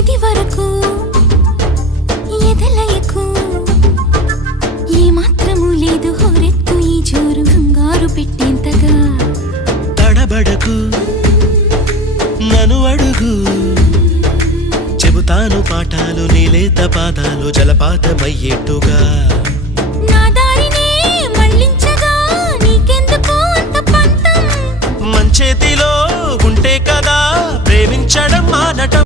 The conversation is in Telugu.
ఇది వరకు ఎదలయకు ఏ మాత్రము లేదు హోరెత్తు ఈ జోరు కంగారు పెట్టేంతగా తడబడకు నన్ను అడుగు చెబుతాను పాఠాలు నీలేత పాదాలు జలపాతమయ్యేట్టుగా నా దారినే మళ్ళించగా నీకెందుకు అంత పంతం మంచేతిలో ఉంటే కదా ప్రేమించడం మానటం